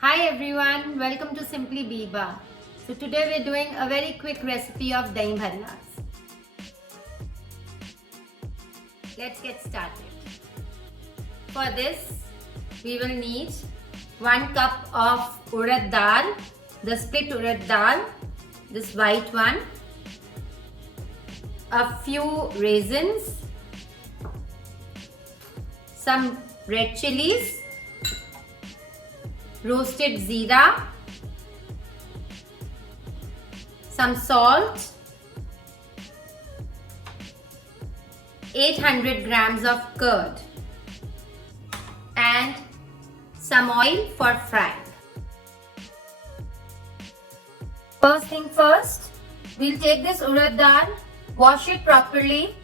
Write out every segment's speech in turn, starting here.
Hi everyone, welcome to Simply Biba. So today we're doing a very quick recipe of dahi bhallas. Let's get started. For this, we will need 1 cup of urad dal, the split urad dal, this white one, a few raisins, some red chilies, roasted zeera, some salt, 800 grams of curd, and some oil for frying. First thing first, we'll take this urad dal, wash it properly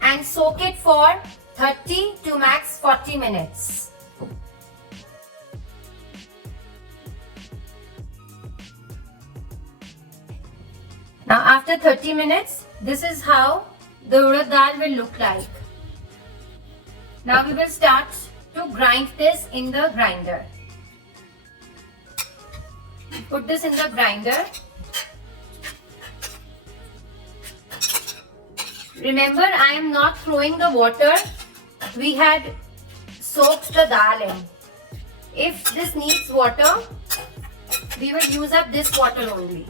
and soak it for 30 to max 40 minutes. Now after 30 minutes, this is how the urad dal will look like. Now we will start to grind this in the grinder. Put this in the grinder. Remember, I am not throwing the water we had soaked the dal in. If this needs water, we will use up this water only.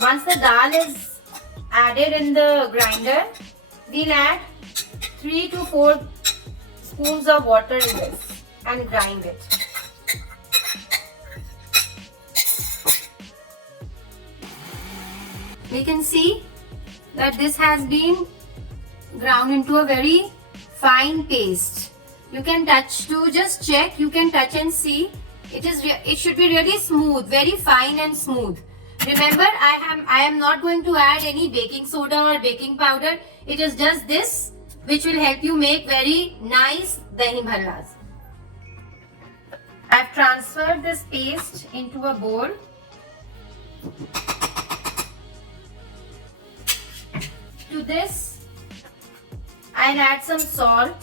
Once the dal is added in the grinder, we'll add 3 to 4 spoons of water in this and grind it. We can see that this has been ground into a very fine paste. You can touch to just check, you can touch and see. It should be really smooth, very fine and smooth. Remember, I am not going to add any baking soda or baking powder. It is just this which will help you make very nice dahi bhallas. I have transferred this paste into a bowl. To this, I'll add some salt,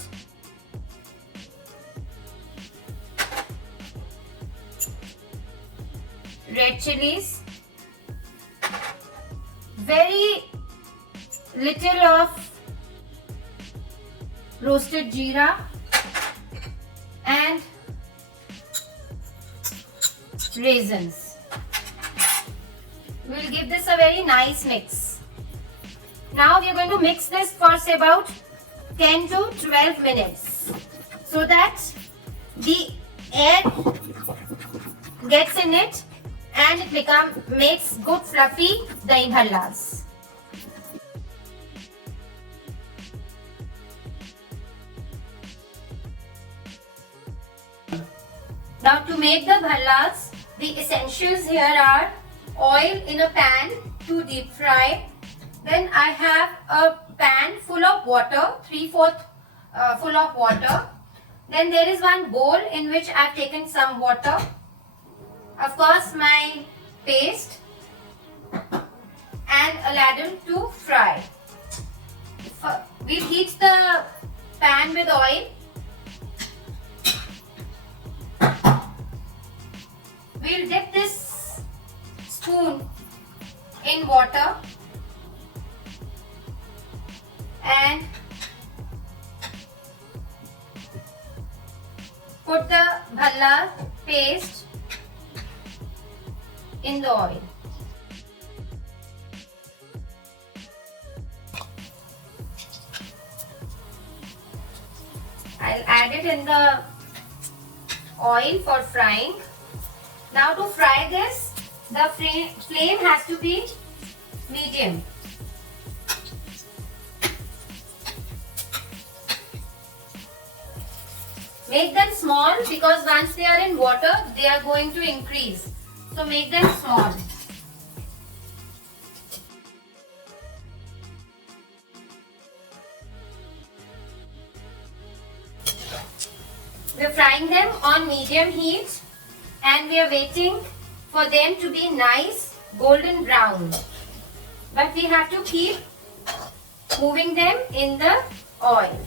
red chilies, very little of roasted jeera and raisins. We'll give this a very nice mix. Now we are going to mix this for say about 10 to 12 minutes so that the air gets in it and it makes good fluffy dahi bhallas. Now to make the bhallas, the essentials here are oil in a pan to deep fry. Then I have a pan full of water, 3/4 full of water. Then there is one bowl in which I have taken some water. Of course, my paste and a ladle to fry. We'll heat the pan with oil. We'll dip this spoon in water and put the bhalla paste in the oil. I'll add it in the oil for frying. Now to fry this, the flame has to be medium. Make them small because once they are in water, they are going to increase. So make them small. We are frying them on medium heat and we are waiting for them to be nice golden brown. But we have to keep moving them in the oil.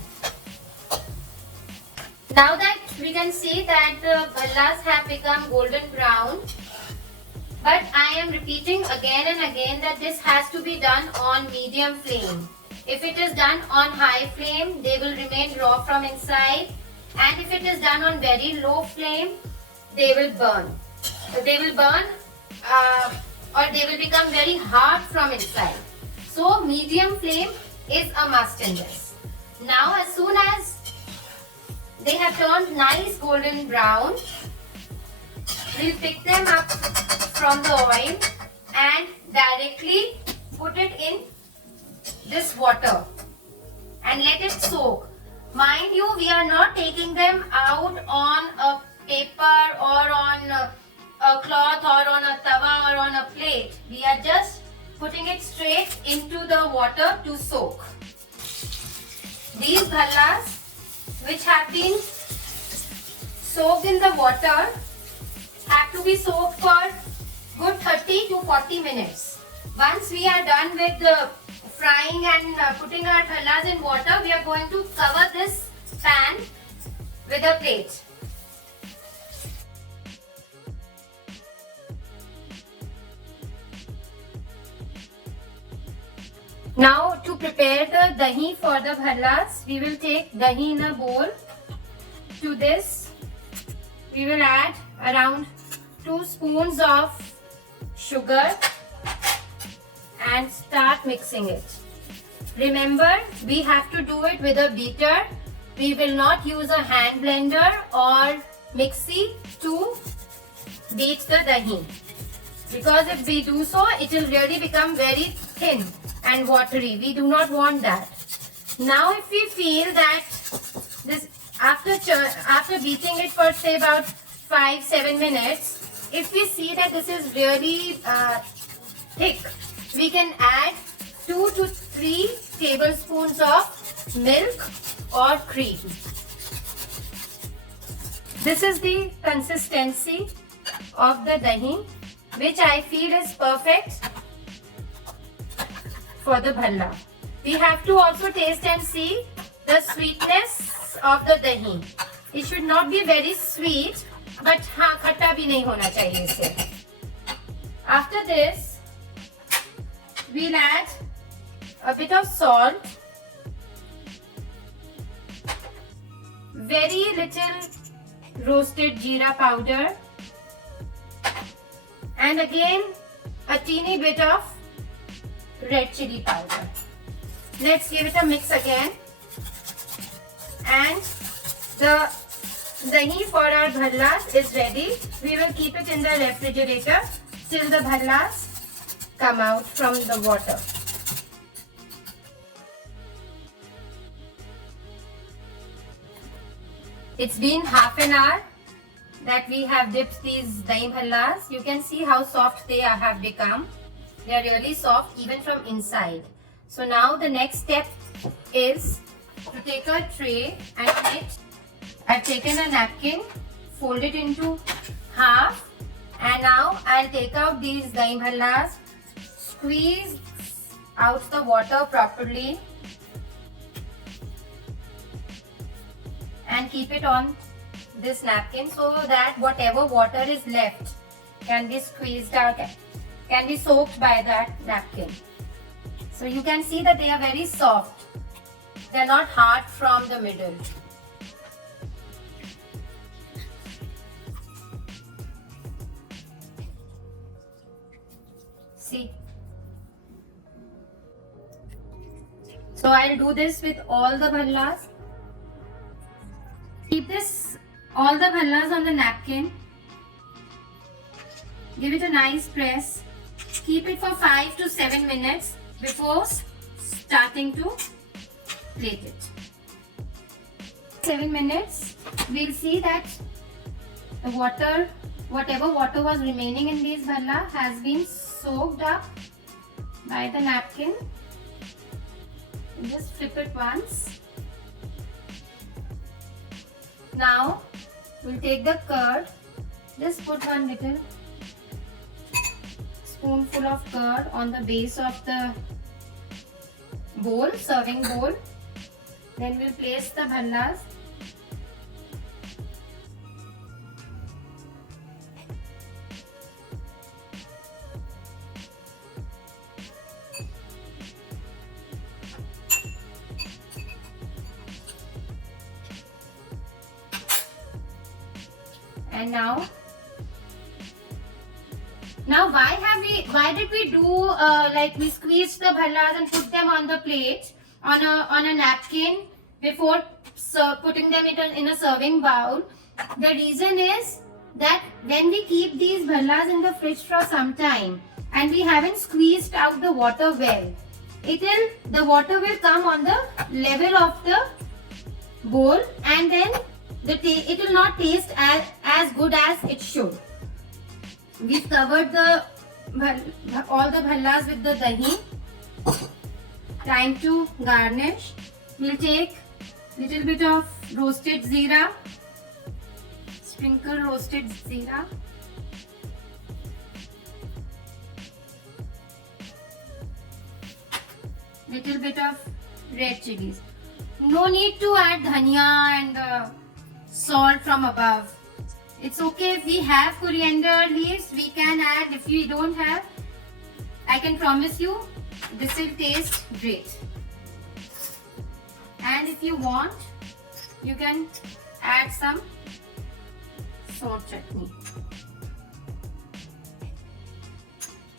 Now that we can see that the bhallas have become golden brown. But I am repeating again and again that this has to be done on medium flame. If it is done on high flame, they will remain raw from inside. And if it is done on very low flame, they will burn. They will burn or they will become very hard from inside. So medium flame is a must in this. Now as soon as they have turned nice golden brown, we'll pick them up from the oil and directly put it in this water and let it soak. Mind you, we are not taking them out on a paper or on a cloth or on a tawa or on a plate. We are just putting it straight into the water to soak. These bhallas which have been soaked in the water have to be soaked for good 30 to 40 minutes. Once we are done with the frying and putting our bhallas in water, we are going to cover this pan with a plate. Now to prepare the dahi for the bhallas, we will take dahi in a bowl. To this, we will add around 2 spoons of sugar and start mixing it. Remember, we have to do it with a beater. We will not use a hand blender or mixie to beat the dahi. Because if we do so, it will really become very thin and watery. We do not want that. Now if we feel that this after beating it for say about 5-7 minutes, if we see that this is really thick, we can add 2 to 3 tablespoons of milk or cream. This is the consistency of the dahi, which I feel is perfect for the bhalla. We have to also taste and see the sweetness of the dahi. It should not be very sweet, but khatta bhi nahi hona chahiye isse. After this, we'll add a bit of salt, very little roasted jeera powder, and again a teeny bit of red chili powder. Let's give it a mix again. And the dahi for our bhallas is ready. We will keep it in the refrigerator till the bhallas come out from the water. It's been half an hour that we have dipped these dahi bhallas. You can see how soft they have become. They are really soft even from inside. So now the next step is to take a tray, and on it I've taken a napkin, fold it into half, and now I'll take out these dahi bhallas, squeeze out the water properly and keep it on this napkin so that whatever water is left can be squeezed out, can be soaked by that napkin. So you can see that they are very soft. They are not hard from the middle. See. So I'll do this with all the bhallas. Keep all the bhallas on the napkin. Give it a nice press. Keep it for 5 to 7 minutes before starting to plate it. 7 minutes, we'll see that the water, whatever water was remaining in these bhalla has been soaked up by the napkin. Just flip it once. Now we'll take the curd. Just put one little spoonful of curd on the base of the bowl, serving bowl. Then we'll place the bhallas And now why did we do like we squeezed the bhallas and put them on the plate on a napkin before putting them in a serving bowl? The reason is that when we keep these bhallas in the fridge for some time and we haven't squeezed out the water well, the water will come on the level of the bowl, and then it will not taste as good as it should. We've covered all the bhallas with the dahi. Time to garnish. We'll take little bit of roasted zeera. Sprinkle roasted zeera. Little bit of red chilies. No need to add dhania and salt from above. It's okay if we have coriander leaves, we can add. If we don't have, I can promise you this will taste great. And if you want, you can add some salt chutney.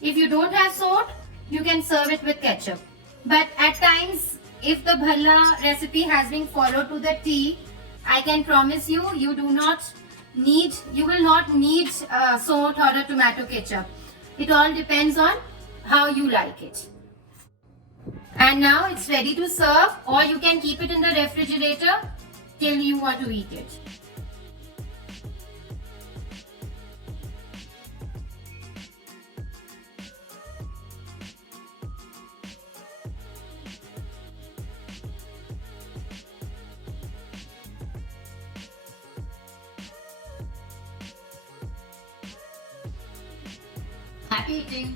If you don't have salt, you can serve it with ketchup. But at times, if the bhalla recipe has been followed to the T, I can promise you, you will not need salt or a tomato ketchup. It all depends on how you like it. And now it's ready to serve, or you can keep it in the refrigerator till you want to eat it. Happy eating!